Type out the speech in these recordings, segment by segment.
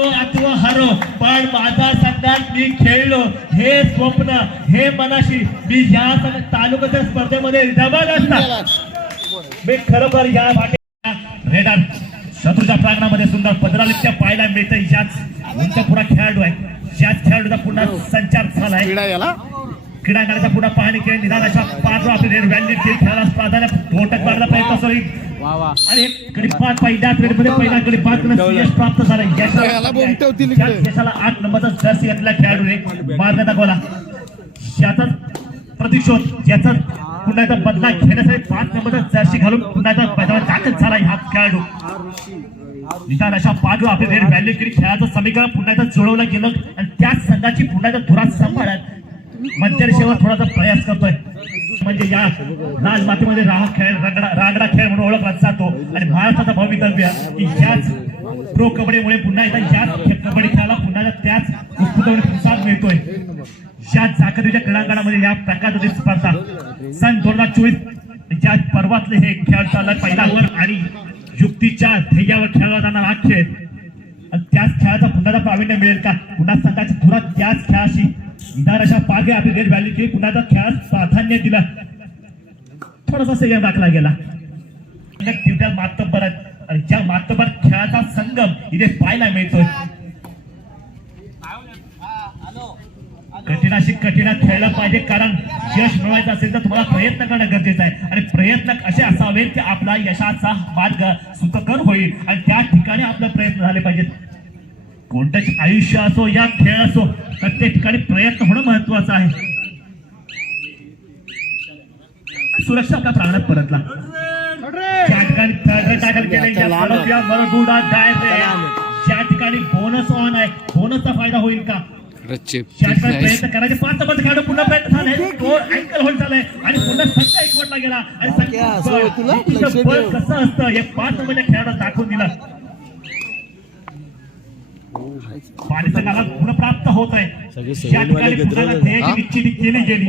अथवा हरो. पण माझा संघात मी खेळलो. हे स्वप्न हे मनाशी मी या तालुक्याच्या स्पर्धेमध्ये जबरदस्त मी खरोखर या वाटे रेडर शत्रूच्या प्रांगणामध्ये सुंदर पदरालित्या पाहायला मिळतं याच उंच पुढा खेळाडू आहे. याच खेळाडूचा पुन्हा संचार झालाय. क्रीडा याला क्रीडांगणाचा पुन्हा पाहणी केली. निदान अशा पाच आपली रेड व्हॅल्यू खेळ खेळायला प्राधान्य तोटक मारला प्रयत्न आणि हे पाच पहिल्या मध्ये पहिला पाच यश प्राप्त झालं. यशाला आठ नंबरचा जर्सी घातला खेळाडूने. मार्ग दाखवला याचाच प्रतिशोध. याचा पुन्हा एकदा बदला घेण्यासाठी पाच नंबरचा जर्सी घालून पुन्हा एकदा मैदानात दाखल झाला हा खेळाडू. निदान अशा पाच आपली रेड व्हॅल्यू केली खेळाचं समीकरण पुन्हा एकदा जुळवलं गेलं. आणि त्याच संघाची पुन्हा एकदा धुरात सांभाळत मध्यरेषेवर थोडासा प्रयास करतोय. म्हणजे या लाल मातीमध्ये राह खेळ रगडा रागडा खेळ म्हणून ओळखला जातो. आणि महाराष्ट्राचा भवितव्य की याच प्रो कबड्डीमुळे पुन्हा एकदा याच खे- कबड्डी खेळाला पुन्हा त्याच उत्स्फूर्तपणे प्रतिसाद मिळतोय. या चाकरीच्या क्रीडांगणामध्ये या प्रकारची स्पर्धा सन दोन हजार चोवीस ज्या पर्वातले हे खेळ चाललाय पहिला वर आणि युक्तीच्या ध्येयावर खेळला जाणारा हा खेळ आणि त्याच खेळाचा पुन्हा प्रावीण्य मिळेल का? पुन्हा संघाची धुरा त्याच खेळाशी विधानाच्या पागे आपली रेड व्हॅल्यू केली पुन्हा एकदा खेळात प्राधान्य दिलं. थोडासा संयम राखला गेला. दिव्या मातब्बर ज्या मातबर खेळाचा संगम इथे पाहायला मिळतोय. कठीणाशी कठीण खेळलं पाहिजे कारण यश मिळवायचं असेल तर तुम्हाला प्रयत्न करणं गरजेचं आहे. आणि प्रयत्न असे असावेत की आपला यशाचा मार्ग सुखकर होईल. आणि त्या ठिकाणी आपला प्रयत्न झाले पाहिजेत. कोणतंच आयुष्य असो या खेळ असो प्रत्येक ठिकाणी प्रयत्न होणं महत्वाचं आहे. सुरक्षा आपल्या प्राणात परतला? ज्या ठिकाणी. ज्या बोनस ऑन आहे बोनसचा फायदा होईल का? प्रयत्न करायचे पाच खेळाडू पुन्हा प्रयत्न अँकल होल्ड झालाय आणि पुन्हा एकवटला गेला. आणि. कसं असतं? हे पाच नंबरच्या खेळाडू दाखवून दिलं. प्राप्त होत आहे. ज्या ठिकाणी पुण्याला ध्येयाची निश्चिती केली गेली.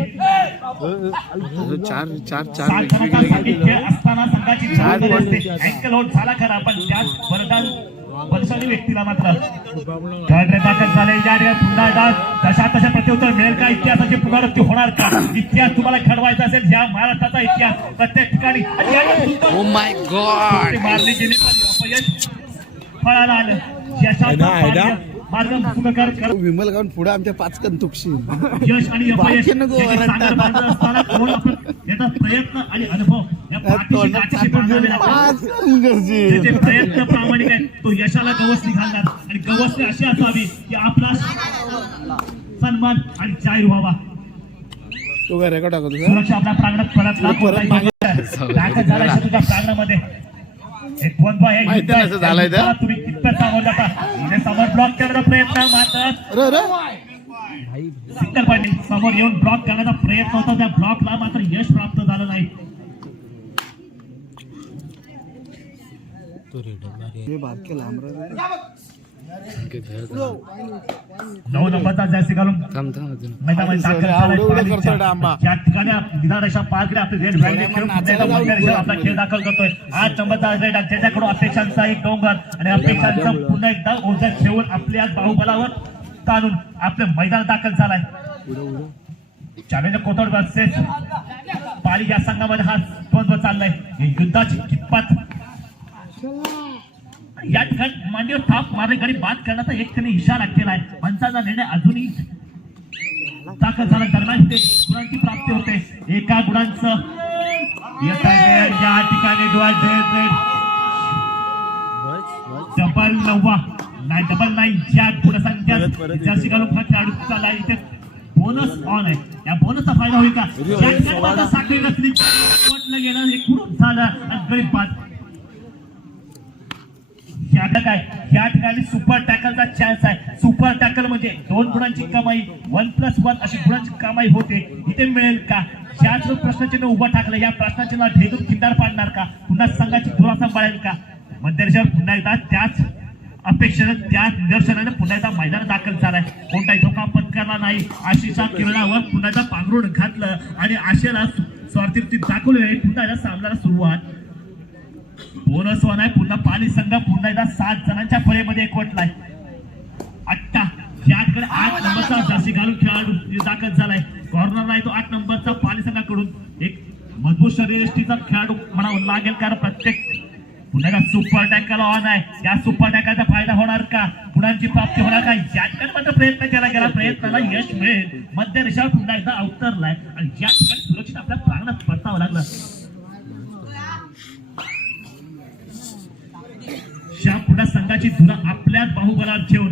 चार चार चार सात जणांचा वेगवेगळे संघी खेळ असताना संघाची जबाबदारी असते. अँकल होल्ड झाला खरा पण त्याच वरदान बलशाली व्यक्तीला मात्र. दाखल झाले या ठिकाणी पुन्हा एकदा तशा तशा प्रत्युत्तर मिळेल का? इतिहासाची पुनरावृत्ती होणार का? इतिहास तुम्हाला घडवायचा असेल या महाराष्ट्राचा इतिहास प्रत्येक ठिकाणी. ते मारली गेली पण अपयश फळाला आलं. आहे विमल गाऊन पुढे आमच्या पाच कंतुकशी यश आणि अपयश. प्रयत्न आणि अनुभव. प्रयत्न प्रामाणिक आहेत तो यशाला गवसणी घालणार. आणि गवसणी अशी असावी की आपला सन्मान आणि जाहीर व्हावा. तो काय रेकॉर्ड? सुरक्षा आपल्या प्रांगणात परत झाला. तुझ्या प्रांगणामध्ये. असं झालंय ते? तुम्ही कितपत सामोर जाता इथे समोर ब्लॉक करण्याचा प्रयत्न मात्र. अरे अरे सिंगल पॉईंट समोर येऊन ब्लॉक करण्याचा प्रयत्न होता. त्या ब्लॉकला मात्र यश प्राप्त झालं नाही. हे बारके लांब रे. नऊ नंबरचा घालून. ठिकाणी आपले रेड आपला खेळ दाखल करतोय. आठ नंबरचा रेड त्याच्याकडून अपेक्षांचा एक डोंगर आणि अपेक्षांचं पुन्हा एकदा ऊर्जा ठेवून आपल्या बाहुबलावर ताणून आपल्या मैदानात दाखल झालाय. चॅलेंजर कोथोड वर्सेस पाली या संघामध्ये हा द्वंद्व चाललाय. ही युद्धाची कितपत या ठिकाणी मांडीवर थाप गाडी बाद करण्याचा एक त्यांनी इशारा केलाय माणसाचा निर्णय अजूनही दाखल झाला. दरम्यान ते गुणांची प्राप्ती होते. एका गुणांचं आहे या ठिकाणी डबल नव्वा. नाही डबल नाही. ज्या गुणसंख्या जास्ती घालून खेळाडू चालला इथे बोनस ऑन आहे. या बोनसचा फायदा होईल का? साखळी नसली वाटलं गेलं एक कुठून झालं? आणि गरीब बाद या आहे या ठिकाणी सुपर टॅकलचा चान्स आहे. सुपर टॅकल म्हणजे दोन गुणांची कमाई वन प्लस वन अशी गुणांची कमाई होते. इथे मिळेल का? याच प्रश्नचिन्ह उभं टाकलं या प्रश्नचिन्ह ढेदून किंदार पाडणार का? पुन्हा संघाची धुरा सांभाळेल का? मध्यरेषेवर पुन्हा एकदा त्याच अपेक्षेनं त्याच निदर्शनाने पुन्हा एकदा मैदान दाखल झालाय. कोणताही धोका पत्करला नाही. आशिषा किरणावर पुन्हा एकदा पांघरून घातलं आणि आशेला स्वार्थी दाखवली आहे पुन्हा एकदा सामन्याला सुरुवात. बोनस वन आहे पुन्हा पाली संघ पुन्हा एकदा सात जणांच्या फळेमध्ये एकवटलाय. ठिकाणी आठ नंबरचा जर्सी घालून खेळाडू दाखल झालाय. कॉर्नर आहे तो आठ नंबरचा पाणी संघाकडून. एक मजबूत शरीरष्टीचा खेळाडू म्हणावं लागेल कारण प्रत्येक पुन्हा एकदा सुपर टँकरला ऑन आहे. या सुपर टँकरचा फायदा होणार का? पुढांची प्राप्ती होणार का? या ठिकाणी मात्र प्रयत्न केला गेला. प्रयत्नाला यश मिळेल. मध्य रेषावर पुन्हा एकदा अवतरलाय. आणि या ठिकाणी सुरक्षित आपल्या प्रांगणात परतावं लागलं. पुन्हा संघाची धुरा आपल्याच बाहुबलावर ठेवून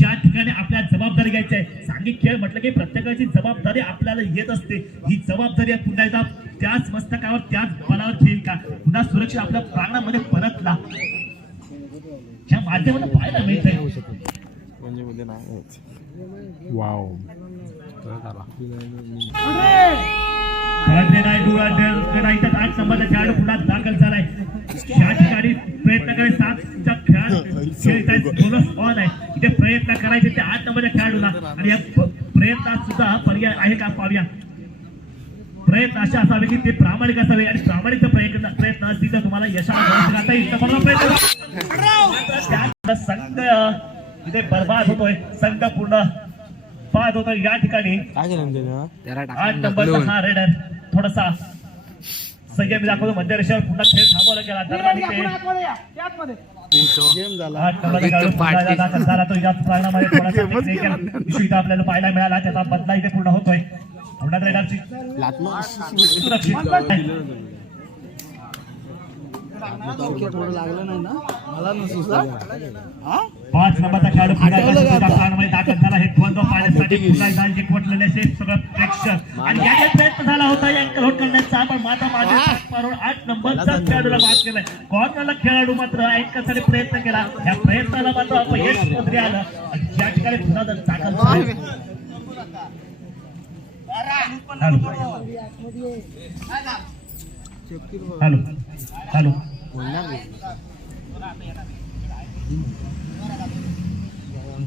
या ठिकाणी आपल्या जबाबदारी घ्यायची आहे सांघिक खेळ म्हटलं की प्रत्येकाची जबाबदारी आपल्याला येत असते. ही जबाबदारी आहे पुन्हा एकदा त्याच मस्तकावर त्याच बलावर घेईल का? पुन्हा सुरक्षित आपल्या प्रांगणामध्ये परतला. या माध्यमातून पाहायला मिळतंय. वाव. भारतीय नायडू गणाईचा आठ नंबरचा खेळाडू पुन्हा दाखल झालाय. या ठिकाणी प्रयत्न करे सातच्या खेळात खेळत आहेत बोनस ऑन आहे. इथे प्रयत्न करायचे ते आठ नंबरच्या खेळाडूला. आणि या प्रयत्नात सुद्धा पर्याय आहे का पाहूया. प्रयत्न असे असावे की ते प्रामाणिक असावे आणि प्रामाणिक प्रयत्न प्रयत्न असतील तर तुम्हाला यशाला येईल. तर प्रयत्न संघ इथे बर्बाद होतोय. संघ पूर्ण बाद होतोय. या ठिकाणी त्याला आठ नंबरचा. हा रेडर. थोडासा संयम दाखवतो. मध्य रेषेवर पुन्हा खेळ थांबवला गेला. दरम्यान इथे गेम झाला. आपल्याला पाहायला मिळाला त्याचा बदला इथे पूर्ण होतोय. सुरक्षित थोडं लागलं नाही ना? मला नसू हा? पाच नंबरचा खेळाडू प्रकरणामध्ये दाखल झाला. हे द्वंद्व पाहण्यासाठी पुन्हा एकवटलेले असे सगळं प्रेक्षक. आणि याचा प्रयत्न झाला होता अँकल होट करण्याचा पण माझा माझ्या मारून आठ नंबरचा खेळाडूला बाद केलाय कॉर्नरला खेळाडू मात्र अँकलसाठी प्रयत्न केला? या प्रयत्नाला मात्र अपयश मोजरे आलं. आणि या ठिकाणी पुन्हा जर दाखल हॅलो. हॅलो. हॅलो.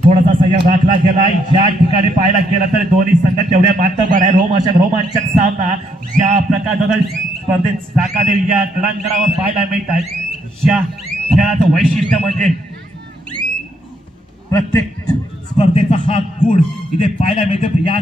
थोडासा संयम राखला गेला या ठिकाणी पाहायला गेला तर दोन्ही संघ तेवढ्या मातबर आहे रोमांचक रोमांचक सामना या प्रकारचा स्पर्धेत साकादेवी या क्रीडांगणावर पाहायला मिळत आहेत या खेळाचं वैशिष्ट्य म्हणजे प्रत्येक स्पर्धेचा हा गुण इथे पाहायला मिळतो. या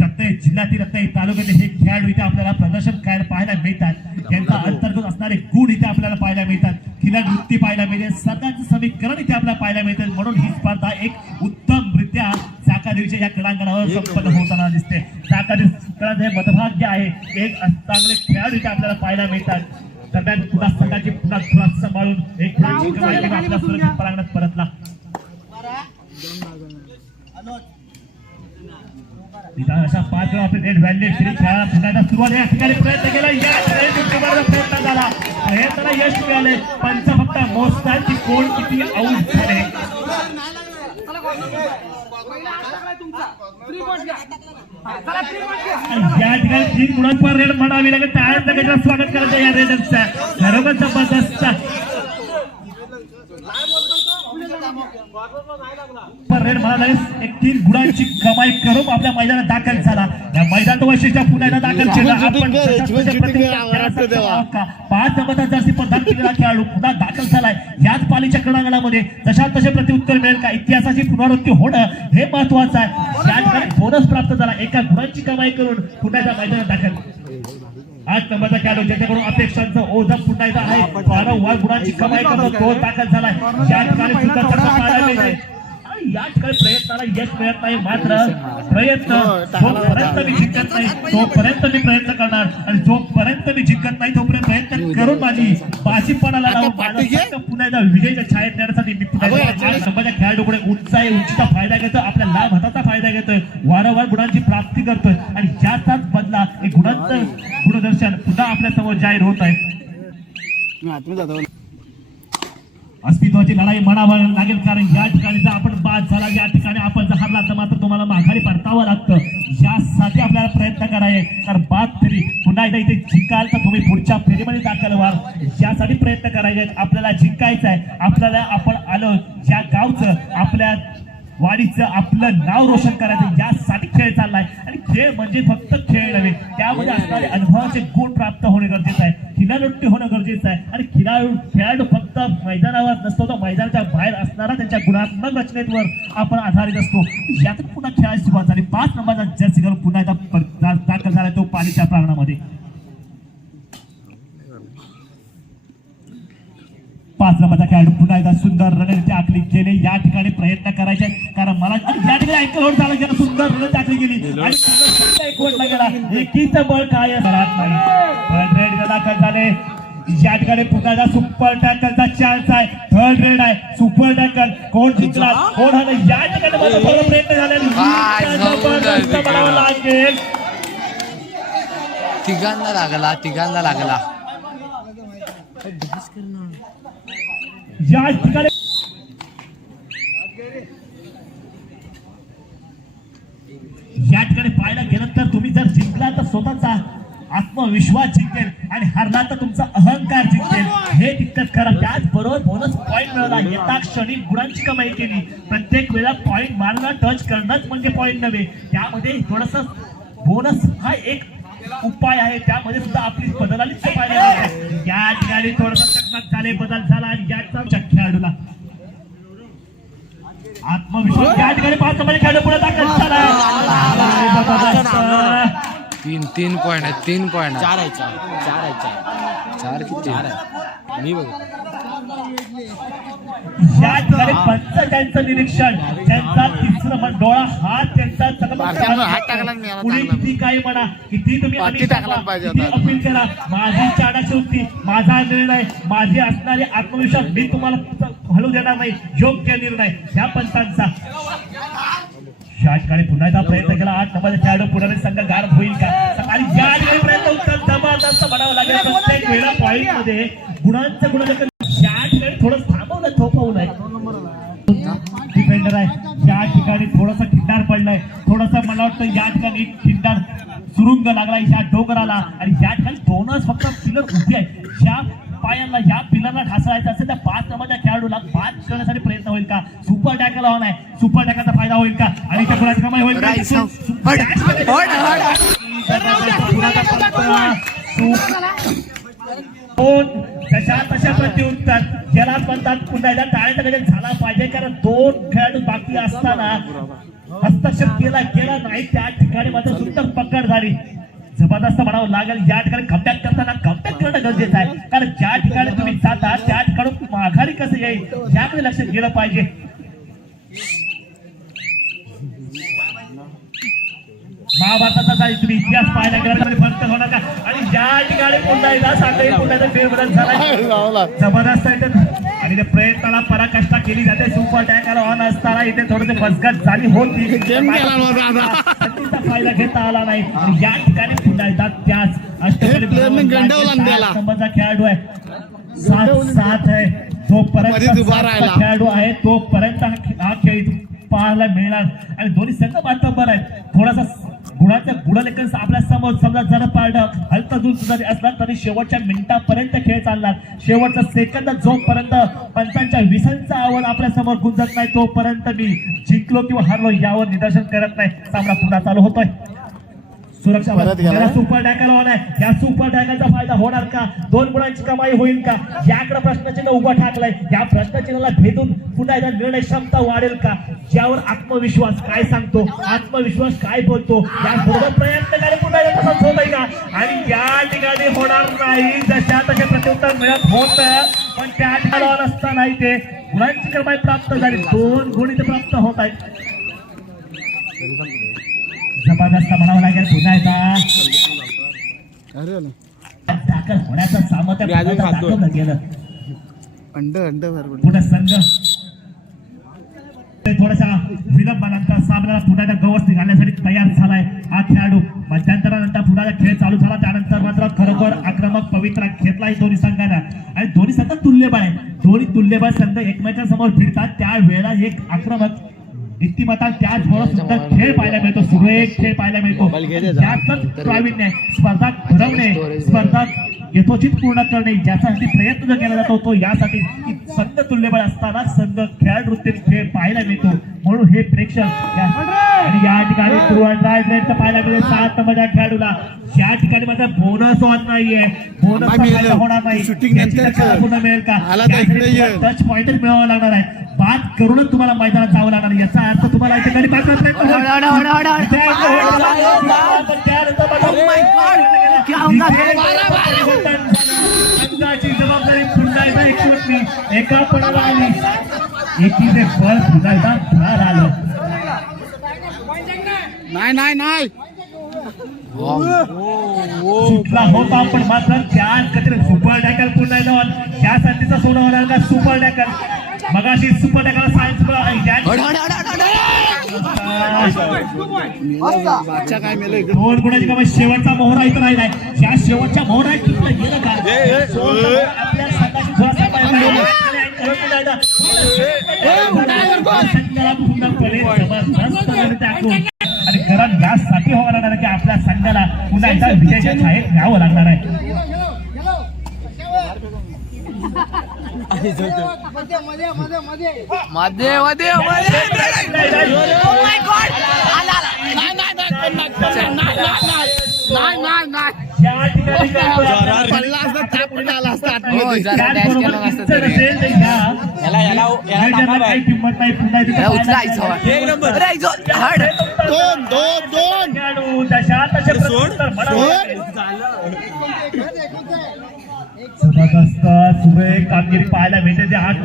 रत्नागिरी जिल्ह्यातील रत्नागिरी तालुक्यातील हे खेळाडू इथे आपल्याला प्रदर्शन करायला पाहायला मिळतात. त्यांचा अंतर्गत असणारे गुण इथे आपल्याला पाहायला मिळतात. खिलाड वृत्ती पाहायला मिळते. सर्वांचं समीकरण इथे आपल्याला पाहायला मिळतं. म्हणून ही स्पर्धा एक उत्तमरित्या चाकादेवीच्या या क्रीडांगणावर संपन्न होताना दिसते. चाकादेवी हे मधभाग्य आहे. एक चांगले खेळाडू इथे आपल्याला पाहायला मिळतात. दरम्यान पुन्हा संघाची पुन्हा ध्वज सांभाळून एक आपल्या सुरक्षित परांगणात परतला. अशा पाच वेळा आपले नेट व्हॅलिडेट श्री खेळाला फुटायला सुरुवात या ठिकाणी प्रयत्न केला. या ठिकाणी प्रयत्न झाला. प्रयत्नाला यश मिळाले पंच फक्त मोजतात की कोण किती आऊट झाले? या ठिकाणी तीन गुणांवर रेड म्हणावी लागेल. त्या स्वागत करायचं या रेडरचं घरोघर जबरदस्त पर रेड म्हणाला एक तीन गुणांची कमाई करून आपल्या मैदानात दाखल झाला. या मैदानाचं वैशिष्ट्य पुन्हा एकदा दाखल केलं. आपण? पाच नंबरचा जर्सी प्रदान केलेला खेळाडू पुन्हा दाखल झालाय. याच पालीच्या क्रीडांगणामध्ये जशा तसे प्रत्युत्तर मिळेल का? इतिहासाची पुनरावृत्ती होणं हे महत्वाचं आहे. या ठिकाणी बोनस प्राप्त झाला. एका गुणांची कमाई करून पुन्हा एकदा मैदानात दाखल. आठ नंबरचा खेळाडू ज्याच्याकडून अपेक्षांचं ओझं एकदा आहे. वारंवार गुणांची कमाई करतो तो दाखल झालाय या ठिकाणी सुद्धा पाहायला या ठिकाणी प्रयत्नाला यश मिळत नाही. मात्र प्रयत्न जोपर्यंत मी जिंकत नाही तोपर्यंत मी प्रयत्न करणार. आणि जोपर्यंत मी जिंकत नाही तोपर्यंत करून माझी संघ पुन्हा एकदा विजयीच्या छायेत नेण्यासाठी मी नंबरच्या खेळाडूकडे उंच आहे. उंचीचा फायदा घेतोय आपल्या लाभ हाताचा फायदा घेतोय वारंवार गुणांची प्राप्ती करतोय आणि याचाच बदला एक गुणांचं गुणदर्शन पुन्हा आपल्यासमोर जाहीर होत आहे. अस्तित्वाची लढाई म्हणावं लागेल कारण या ठिकाणी जर आपण बाद झाला या ठिकाणी आपण जर हरला तर मात्र तुम्हाला माघारी परतावं लागतं. यासाठी आपल्याला प्रयत्न करायचे कारण बाद फेरी पुन्हा एकदा इथे जिंकाल तर तुम्ही पुढच्या फेरीमध्ये दाखल व्हाल. यासाठी प्रयत्न करायचे आपल्याला जिंकायचं आहे. आपल्याला आपण आलो ज्या गावचं आपल्या वाडीचं आपलं नाव रोशन करायचं. यासाठी खेळ चाललाय. आणि खेळ म्हणजे फक्त खेळ नव्हे त्यामध्ये असणारे अनुभवाचे गुण प्राप्त होणे गरजेचं आहे. खिलाडुट्टी होणं गरजेचं आहे. आणि खिलाडू खेळाडू फक्त मैदानावर नसतो तर मैदानाच्या बाहेर असणारा त्यांच्या गुणात्मक रचनेवर आपण आधारित असतो. यातून पुन्हा खेळाची सुरुवात झाली. पाच नंबरचा जर्सी घालून पुन्हा एकदा दाखल झाला तो पालीच्या प्रांगणामध्ये. पाच नंबरचा खेळाडू पुन्हा एकदा सुंदर रणनीती आखली गेले. या ठिकाणी प्रयत्न करायचे. कारण मला या ठिकाणी झाला गेला. सुंदर रणनीती आखली गेली. आणि सुंदर एक ओढला गेला एकीचं बळ काय दाखल झाले. पुन्हा एकदा सुपर टॅकलचा चान्स आहे. थर्ड रेड आहे. सुपर टॅकल कोण जिंकला? कोण हरला या ठिकाणी प्रयत्न झाला लागेल. तिघांना लागला तिघांना लागला. या ठिकाणी या ठिकाणी पाहायला गेलं तर तुम्ही जर जिंकला तर स्वतःचा आत्मविश्वास जिंकेल आणि हरला तर तुमचा अहंकार जिंकेल. हे तितकंच खरं. त्याचबरोबर बोनस पॉईंट मिळवला. येता क्षणी गुणांची कमाई केली. प्रत्येक वेळा पॉईंट मारणं टच करणंच म्हणजे पॉईंट नव्हे. त्यामध्ये थोडस बोनस हा एक उपाय आहे. त्यामध्ये सुद्धा आपली बदलालीच पाहिजे या ठिकाणी थोडस झाले. बदल झाला आणि याचा खेळाडूला. आत्मविश्वास. या ठिकाणी पाच नंबर खेळाडू पुढे दाखल झाला. तीन तीन पॉईंट आहेत तीन पॉईंट चार आहे चार. चार आहे चार. चार किती? चार आहे. मी बघ. त्यांचं निरीक्षण. त्यांचा तिसरं डोळा हात त्यांचा हात टाकला. किती काही म्हणा किती तुम्ही टाकला पाहिजे. अपील करा. माझी चाडाची होती माझा निर्णय माझी असणारे आत्मविश्वास मी तुम्हाला हलू देणार नाही योग्य निर्णय. या पंचांचा. या ठिकाणी पुन्हा एकदा प्रयत्न केला. आठ नंबर खेळाडू पुढे संघ गारद होईल का? आणि या ठिकाणी प्रयत्न उत्तर जबरदस्त म्हणावं लागेल. प्रत्येक वेळा पॉईंटमध्ये गुणांचं गुणलेखन या ठिकाणी थोडं थांबवलं डिफेंडर आहे. या ठिकाणी थोडासा खिंडार पडलाय. थोडासा मला वाटतं या ठिकाणी खिंडार सुरुंग लागलाय या डोंगराला. आणि या ठिकाणी बोनस फक्त पिलर उभी आहे. या पायांना या पिलरला ढासळायचं असेल तर पाच नंबरच्या खेळाडूला पाच करण्यासाठी प्रयत्न होईल का? सुपर टॅकल हवा नाही. सुपर टॅकलचा फायदा होईल का? आणि त्या गुणाची कमाई होईल. तशा तशा प्रत्युत्तर. ज्याला म्हणतात पुन्हा एकदा टाळ्याचा गजर झाला पाहिजे कारण दोन खेळाडू बाकी असताना हस्तक्षेप केला गेला नाही. त्या ठिकाणी मात्र सुंदर पकड झाली. जबरदस्त म्हणावं लागेल. या ठिकाणी कमबॅक करताना कमबॅक करणं गरजेचं आहे. कारण ज्या ठिकाणी तुम्ही जाता त्या ठिकाणी माघारी कसं येईल याकडे लक्ष गेलं पाहिजे. महाभारताचा तुम्ही इतिहास पाहायला गेला तर फक्त होणार का? आणि या ठिकाणी पुन्हा एकदा सांगता येईल पुन्हा एकदा फेरबदल झाला जबरदस्त आहे. आणि ते प्रयत्नाला पराकाष्ठा केली जाते. सुपर टँकर ऑन असताना इथे थोडीशी फसगत झाली होती. फायदा घेता आला नाही. या ठिकाणी पुन्हा एकदा त्याच अष्टपैलू प्लेअरने गंडवला आणि त्याला. सात नंबरचा खेळाडू आहे. सात सात आहे. तोपर्यंत. खेळाडू आहे. तोपर्यंत हा हा खेळ पाहायला मिळणार. आणि दोन्ही संघ मातबर आहेत. थोडासा गुणाचं गुणलेखन आपल्यासमोर समजा जर पारडं हलतजूल जरी असला तरी शेवटच्या मिनिटापर्यंत खेळ चालणार. शेवटचा सेकंद जोपर्यंत पंचांच्या विसांचा आवड आपल्यासमोर गुंजत नाही तोपर्यंत मी जिंकलो किंवा हरलो यावर निदर्शन करत नाही. सामना पुन्हा चालू होतोय. सुरक्षा सुपर टॅकल होणार या सुपर टॅकलचा फायदा होणार का? दोन गुणांची कमाई होईल का? याकडे प्रश्नचिन्ह उभं ठाकलंय. या प्रश्नचिन्हाला भेटून पुन्हा एकदा निर्णय क्षमता वाढेल का? यावर आत्मविश्वास काय सांगतो? आत्मविश्वास काय बोलतो? या बरोबर प्रयत्न करे पुन्हा एकदा तसंच होत का? आणि या ठिकाणी होणार नाही. जशा तसे प्रत्युत्तर मिळत होत पण त्या ठिकाणी नसताना इथे गुणांची कमाई प्राप्त झाली. दोन गुण इथे प्राप्त होत आहेत. जबरदस्त म्हणावं लागेल. पुन्हा एकदा. दाखल होण्याचं सामर्थ्य. दाखवलं गेलं. अंड अंड भरपूर पुढे संघ. ते थोडासा विलंबानंतर सामन्याला पुन्हा एकदा गवस घालण्यासाठी तयार झालाय हा खेळाडू. मध्यंतरानंतर पुन्हा खेळ चालू झाला. त्यानंतर मात्र खरोखर आक्रमक पवित्रा घेतलाय दोन्ही संघांना. आणि दोन्ही संघ तुल्यबळ आहे. दोन्ही तुल्यबळ संघ एकमेकांसमोर भिडतात त्यावेळेला एक आक्रमक नीतिमत्ता त्याचबरोबर सुद्धा खेळ पाहायला मिळतो. सुरेख खेळ पाहायला मिळतो. मोबाईल घे त्याचा. यातच प्रावीण्य स्पर्धा घडवणे स्पर्धा यथोचित पूर्ण करणे ज्यासाठी प्रयत्न जो केला जातो तो यासाठी की संघ तुल्यबळ असताना संघ खेळ खेळ पाहायला मिळतो. म्हणून हे प्रेक्षक या- आणि या ठिकाणी पाहायला मिळेल. सात नंबरच्या खेळाडूला. या ठिकाणी मात्र बोनस ऑन नाहीये. बोनस. होणार नाही. मिळेल का. टच पॉइंट मिळावा लागणार आहे. बाद करूनच तुम्हाला मैदानात जावं लागणार. याचा अर्थ तुम्हाला या ठिकाणी पाच प्रयत्न ओढा, ओढा, ओढा, ओढा, ओढा. पण त्यानंतर बघा. क्या होगा? इथे संघाची जबाबदारी पुन्हा एकदा एकवटली एका पणाला आली एकीचे बळ पुन्हा एकदा धार आलं नाही नाही नाही सुटला होता पण मात्र त्या कधी सुपर डॅकल पुन्हा ऑन. त्या संधीचा सोडा होणार का सुपर डॅकल मगाशी सुपर डॅकल सायन्स दोन गुणाची कमाई शेवटचा मोहरा इथं राहिलाय त्या शेवटच्या मोहरा इथं गेलं का आपल्या आणि आणि कारण यासाठी व्हावं लागणार आहे की आपल्या संघाला पुन्हा एकदा विजयाच्या छायेत न्यावं लागणार आहे. ठिकाणी काय पडला असता ताप आला असता हो. दोन दोन सुरेख कामगिरी पाहायला मिळते ते आठ.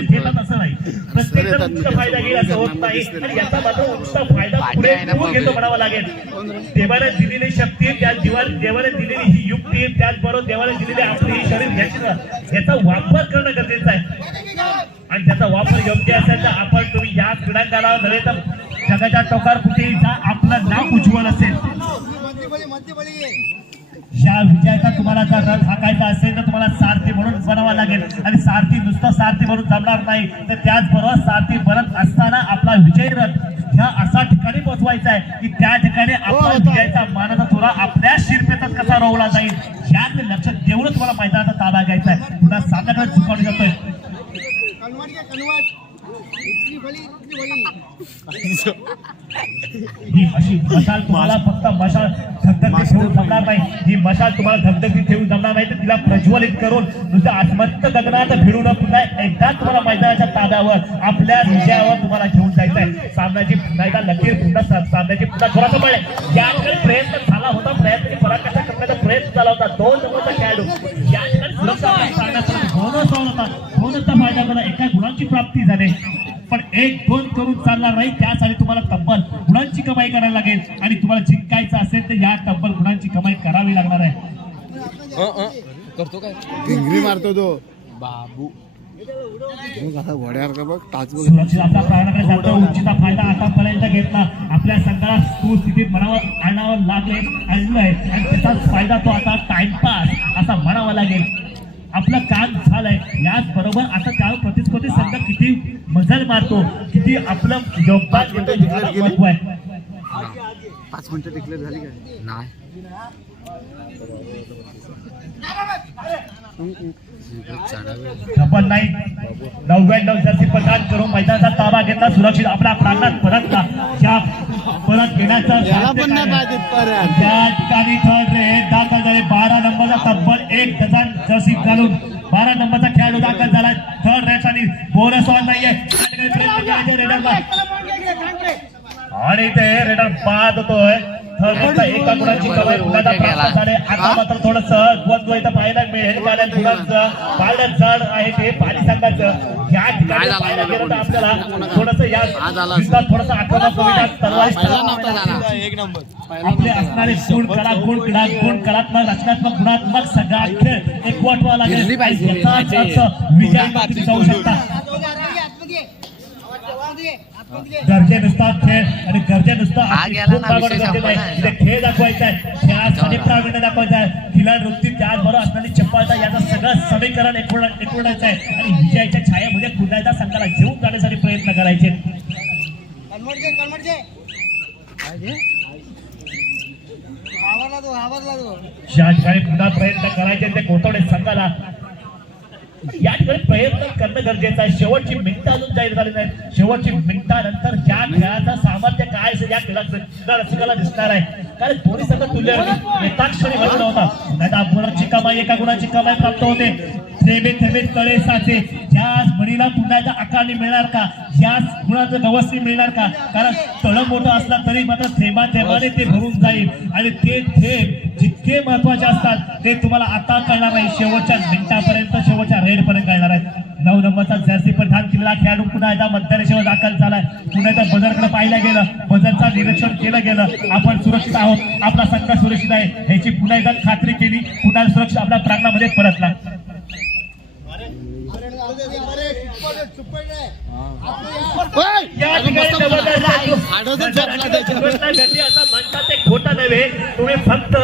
घेतात असं नाही. प्रत्येक जण येतात उच्च फायदा घेईल असं होत नाही. आणि याचा मात्र उच्च फायदा पुढे घेतो म्हणावा लागेल. देवाने दिलेली शक्ती त्या देवा- देवाने दिलेली ही युक्ती त्याचबरोबर देवाने दिलेली आपली ही शरीर याची याचा वापर करणं गरजेचं आहे. आणि त्याचा वापर योग्य असेल तर आपण तुम्ही या क्रीडांगणावर नव्हे तर जगाच्या टोकार कुठेही जा आपलं नाव उज्ज्वल असेल. या विजयाचा तुम्हाला जर रथ हाकायचा असेल तर तुम्हाला सारथी म्हणून बनावा लागेल. आणि सारथी नुसतं सारथी म्हणून जमणार नाही. तर त्याचबरोबर सारथी बनत असताना आपला विजय रथ ह्या असा ठिकाणी पोहोचवायचा आहे की त्या ठिकाणी आपला विजयाचा मानाचा थोडा आपल्या शिरपेतात कसा रोवला जाईल याकडे लक्ष देऊनच तुम्हाला मैदानाचा ताबा घ्यायचा आहे. पुन्हा सामन्याकडे चुकवली जातोय. ही अशी मशाल तुम्हाला फक्त मशाल धगधगती ठेवून जमणार नाही. ही मशाल तुम्हाला धगधगती ठेवून जमणार नाही तर तिला प्रज्वलित करून नुसतं आत्महत्त गगनात भिडून पुन्हा एकदा तुम्हाला मैदानाच्या ताब्यावर आपल्या विजयावर तुम्हाला घेऊन जायचं आहे सामन्याची पुन्हा एकदा लकीर पुन्हा सामन्याची पुन्हा थोडासा आहे याकडे प्रयत्न झाला होता प्रयत्न पराकाष्ठा करण्याचा प्रयत्न झाला होता. दोन नंबरचा खेळाडू. या ठिकाणी सुरक्षा बोनस होता बोनसचा फायदा करा एका गुणांची प्राप्ती झाली. पण एक दोन करून चालणार नाही त्यासाठी तुम्हाला तब्बल गुणांची कमाई करायला लागेल. आणि तुम्हाला जिंकायचं असेल तर या तब्बल गुणांची कमाई करावी लागणार आहे. करतो काय? भिंगरी मारतो तो. बाबू. उंचीचा फायदा आतापर्यंत घेतला आपल्या संघाला सुस्थितीत म्हणावं आणावं लागले आणलंय. आणि त्याचा फायदा तो आता टाइमपास असा म्हणावा लागेल. आपलं काम झालंय. याच बरोबर आता त्या प्रतिस्पर्धी संघ किती मजल मारतो किती आपलं योगदान देतो आहे. पाच मिनिटं डिक्लेअर झाली काय? नाही. डबल नाईन नव्याण्णव जर्सी प्रदान करून मैदानाचा ताबा घेतला सुरक्षित आपल्या प्रांतात परतला या परत घेण्याचा परत. त्या ठिकाणी थर्ड रे दाखल झाले. बारा नंबरचा तब्बल एक डझन जर्सी घालून. बारा नंबरचा खेळाडू दाखल झाला. थर्ड रेस आणि बोनस ऑन नाहीये. आणि ते रेडर बाद होतोय. थर्ड एका गुणाची कमाई आता मात्र थोडस कारण गुणांचं पाहिलं जड आहे ते पाणी संघाचं या ठिकाणी पाहायला गेलं तर आपल्याला थोडस या युद्धात थोडस तलवारी आपले असणारे गुण कला गुण क्रीडा गुण कलात्मक रचनात्मक गुणात्मक सगळा खेळ एकवटवा गिरली लागेल तुम्ही जाऊ शकता. गरजेनुसार खेळ आणि गरजेनुसार खेळ दाखवायचा आहे. खेळासाठी प्रावीण्य दाखवायचं आहे. खिलाड वृत्ती त्याचबरोबर असणारी चपळता याचं सगळं समीकरण एकवडायचं आहे. आणि विजयाच्या छायामध्ये कुदायचा संघाला घेऊन जाण्यासाठी प्रयत्न करायचे. या ठिकाणी पुन्हा प्रयत्न करायचे ते गोतवडे संघाला या ठिकाणी प्रयत्न करणं गरजेचं आहे. शेवटची मिनिटं अजून जाहीर झाली नाही शेवटची मिनिटानंतर या खेळाचं सामर्थ्य काय असेल या खेळाचं रसिकाला दिसणार आहे. कारण दोन्ही संघ तुल्य एकाक्षणी घडला होता नाही तर गुणाची कमाई एका गुणाची कमाई प्राप्त होते. थेबे थेबे तळे साचे. ज्या मणीला पुन्हा एकदा आकारणी मिळणार का? याच गुणाचं गवसणी मिळणार का? कारण तळ मोठं असला तरी मात्र थेंबा थेंबाने ते भरून जाईल. आणि ते थेंब जितके महत्त्वाचे असतात ते तुम्हाला आता कळणार नाही. शेवटच्या मिनिटापर्यंत शेवटच्या रेड पर्यंत कळणार आहे नऊ नंबरचा जर्सी परिधान केलेला खेळाडू पुन्हा एकदा मतदारेशिवाय दाखल झालाय. पुन्हा एकदा बजरकडे पाहिलं गेलं. बजरचा निरीक्षण केलं गेलं. आपण सुरक्षित आहोत. आपला संघ सुरक्षित आहे. ह्याची पुन्हा एकदा खात्री केली. पुन्हा सुरक्षित आपल्या प्रांगणामध्ये परतला. या ठिकाणी नव्हे तुम्ही फक्त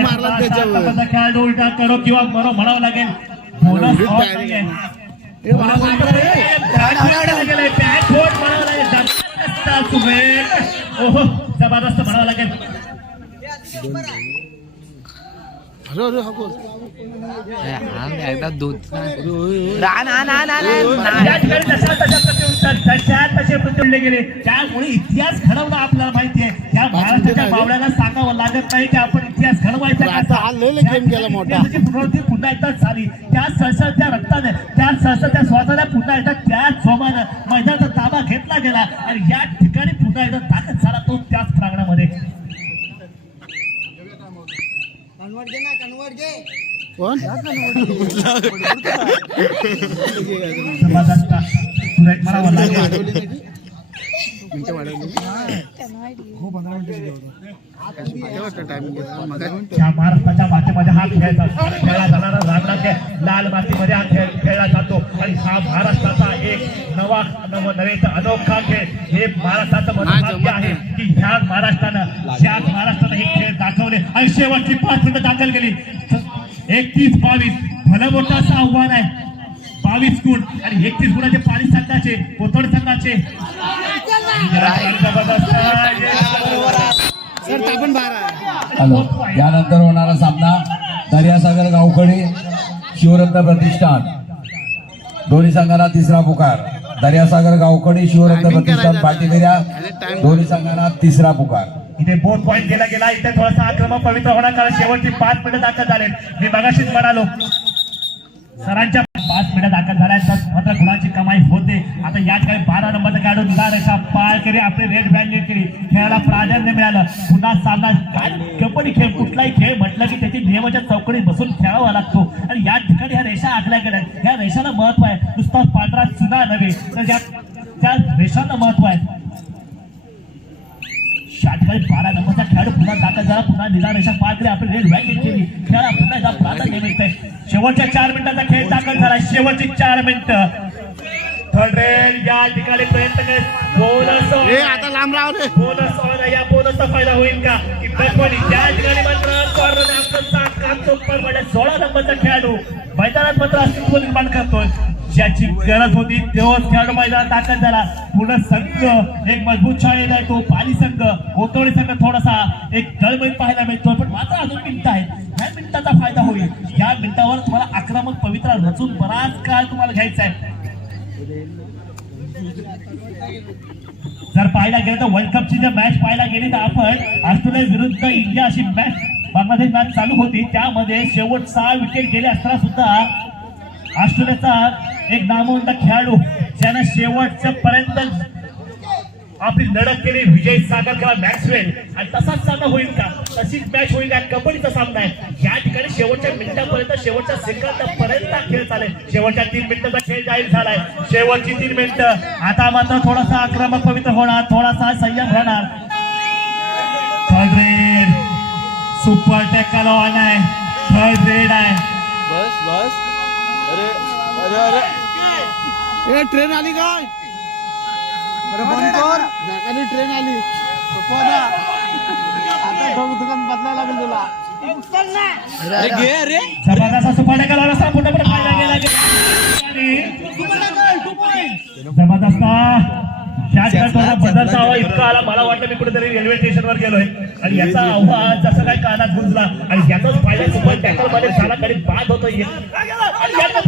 मारला, त्याच्यावर. खेळाडू उलटा करो किंवा बरो म्हणावं लागेल. बोनस ऑफ नाहीये. जबरदस्त म्हणावं लागेल. एकदा तसे गेले त्यामुळे इतिहास घडवणं आपल्याला माहिती आहे? या महाराष्ट्राच्या मावळ्याला सांगावं लागत नाही की आपण इतिहास घडवायचा हा मोठा. पुनरावृत्ती पुन्हा एकदा झाली त्या सळसळत्या रक्ताने त्या सळसळत्या श्वासाने पुन्हा एकदा त्याच जोमानं मैदानाचा ताबा घेतला गेला. आणि या ठिकाणी पुन्हा एकदा दाखल झाला तो त्याच प्रांगणामध्ये कोण जबरदस्त सुरेख म्हणावं लागेल वाढवली नाही की? मिनिटं वाढवली किती वाजता time गेला? मगाशी या महाराष्ट्राच्या मातीमध्ये हा खेळ जातो खेळला जाणारा रांगडा खेळ लाल मातीमध्ये हा खेळ खेळला जातो आणि हा महाराष्ट्राचा एक नवा नव नवे तर अनोखा खेळ हे महाराष्ट्राचं महत्त्वाचे आहे की ह्या महाराष्ट्रानं ज्या महाराष्ट्रानं हे खेळ दाखवले आणि शेवटची पाच मिनिटं दाखल केली. एकतीस बावीस. भलं मोठं असं आव्हान आहे. बावीस गुण. आणि एकतीस गुणाचे पाणी संघाचे कोथड संघाचे. हॅलो. यानंतर होणारा सामना दर्यासागर गावकडी शिवरत्न प्रतिष्ठान. दोन्ही संघाला तिसरा पुकार. दर्यासागर गावकडी शिवरत्न प्रतिष्ठान पाटीमेऱ्या दोन्ही संघाला तिसरा पुकार. इथे बोट पॉईंट केला गेला. इथे थोडासा आक्रमक पवित्र होणार कारण शेवटची पाच मिनिटं दाखल झाले मी मगाशीच म्हणालो सरांच्या पाच मिनिटं दाखल झाल्यानंतर मात्र गुणाची कमाई होते. आता या ठिकाणी बारा नंबरचा काढून निला रेषा पार केली. आपली रेड बँड केली. खेळाला प्राधान्य मिळालं. पुन्हा सामना काय कबड्डी खेळ कुठलाही खेळ म्हटलं की त्याची नियमाच्या चौकडीत बसून खेळावा लागतो. आणि या ठिकाणी ह्या रेषा आखल्या गेल्या. या रेषाला महत्त्व आहे. नुसता पांढरा चुना नव्हे. तर त्या रेषांना महत्त्व आहे. ठिकाणी बारा नंबरचा खेळाडू पुन्हा दाखल झाला पुन्हा रेषा पार केली आपण रेड वॅकेट केली. खेळा पुन्हा एकदा प्राधान्य मिळतंय. शेवटच्या चार मिनिटाचा खेळ दाखल झाला. शेवटची चार मिनिटं. थर्ड रेल या ठिकाणी प्रयत्न करत बोनस आता लांब बोनस ऑन या बोनसचा फायदा होईल का? त्या ठिकाणी मात्र कॉर्नर आपलं काम चोपर पडल्या सोळा नंबरचा खेळाडू. मैदानात मात्र अस्तित्व निर्माण करतोय. ज्याची गरज होती तेव्हाच खेळाडू मैदानात दाखल झाला. पुन्हा संघ एक मजबूत शाळेत आहे तो पाणी संघ कोतोळी संघ थोडासा एक गळमळीत पाहायला मिळतो. पण मात्र अजून मिनिट आहेत. ह्या मिनिटाचा फायदा होईल. या मिनिटावर तुम्हाला आक्रमक पवित्रा रचून बराच काळ तुम्हाला घ्यायचा आहे. जर पाहायला गेलं तर वर्ल्ड कपची जर मॅच पाहायला गेली तर आपण ऑस्ट्रेलिया विरुद्ध इंडिया अशी मॅच बांगलादेश मॅच चालू होती. त्यामध्ये शेवट सहा विकेट गेले असताना सुद्धा ऑस्ट्रेलियाचा एक नामवंत खेळाडू ज्यानं शेवटच्या पर्यंत आपली लढत केली. विजय सागर किंवा मॅक्सवेल. आणि तसाच सामना होईल का? तशीच मॅच होईल का? कबड्डीचा सामना आहे. या ठिकाणी शेवटच्या मिनिटापर्यंत शेवटच्या सेकंदापर्यंत हा खेळ चालेल. शेवटच्या तीन मिनिटाचा खेळ जाहीर झालाय. शेवटची तीन मिनिटं. आता मात्र थोडासा आक्रमक पवित्र होणार. थोडासा संयम राहणार. थर्ड सुपर टॅकल ऑन आहे. थर्ड रेड आहे. बस बस. अरे अरे. ए ट्रेन आली काय? अरे बंद कर. ट्रेन आली. आता दुकान बदलायला लागेल तुला. अरे घे अरे. जबरदस्त. मोठा पाहिला गेला बदलचा आवाज इतका आला. मला वाटलं मी कुठेतरी रेल्वे स्टेशनवर गेलोय. आणि याचा आवाज जसं काय कानात गुंजला. आणि याचाच फायदा सुपर टॅकलमध्ये झाला कधी बाद होतो आणि याचा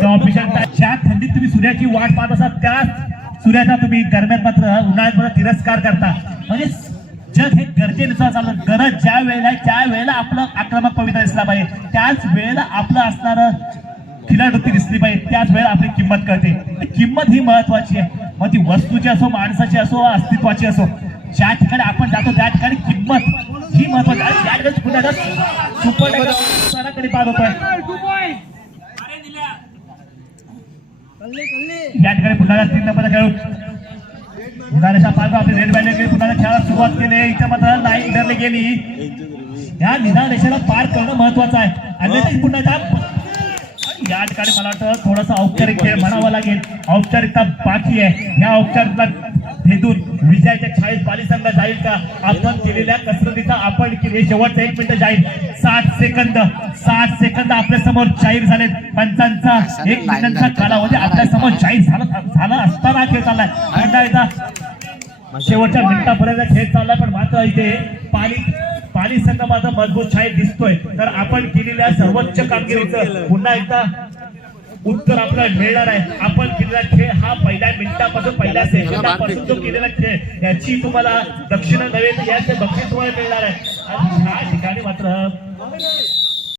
ज्या थंडीत तुम्ही सूर्याची वाट पाहत असाल त्या सूर्याचा तुम्ही गरम्यात मात्र उन्हाळ्यात मात्र तिरस्कार करता. म्हणजे जग हे गरजेनुसार चाललं. गरज ज्या वेळेला ज्या त्या वेळेला आपलं आक्रमक पवित्र दिसला पाहिजे. त्याच वेळेला आपलं असणारं खिलाडूती दिसली पाहिजे. त्याच वेळेला आपली किंमत कळते. किंमत ही महत्वाची आहे. मग ती वस्तूची असो माणसाची असो अस्तित्वाची असो ज्या ठिकाणी आपण जातो त्या ठिकाणी किंमत ही महत्वाची आणि त्या ठिकाणी सुपर टायगर होतोय या ठिकाणी पुन्हा तीन नंबरचा खेळू उन्हाळ्याचा पालक आपली रेड बँड गेली पुन्हा खेळाला सुरुवात केली. इथं मात्र लाईन धरली गेली. या निदान रेषेला पार करणं महत्वाचं आहे. आणि पुन्हा या ठिकाणी मला वाटतं थोडासा औपचारिक खेळ म्हणावा लागेल. औपचारिकता बाकी आहे. ह्या औपचारिकता भेदून विजयाच्या छायेत बाली संघ जाईल का? आपण केलेल्या कसरतीचा आपण केले. शेवटचा एक मिनिट जाईल. साठ सेकंद साठ सेकंद आपल्यासमोर जाहीर झालेत. पंचांचा एक मिनिटांचा कालावधी आपल्यासमोर जाहीर झाला झाला असताना खेळ चाललाय. पुन्हा एकदा शेवटच्या मिनिटापर्यंत खेळ चाललाय पण मात्र इथे पाली पाली संघ माझा मजबूत छायेत दिसतोय. तर आपण केलेल्या सर्वोच्च कामगिरीचं पुन्हा एकदा उत्तर आपल्याला मिळणार आहे. आपण केलेला खेळ हा पहिल्या मिनिटापासून पहिल्या सेकंदापासून जो केलेला खेळ याची तुम्हाला दक्षिणा नव्हे याचे बक्षीस तुम्हाला मिळणार आहे. आणि ह्या ठिकाणी मात्र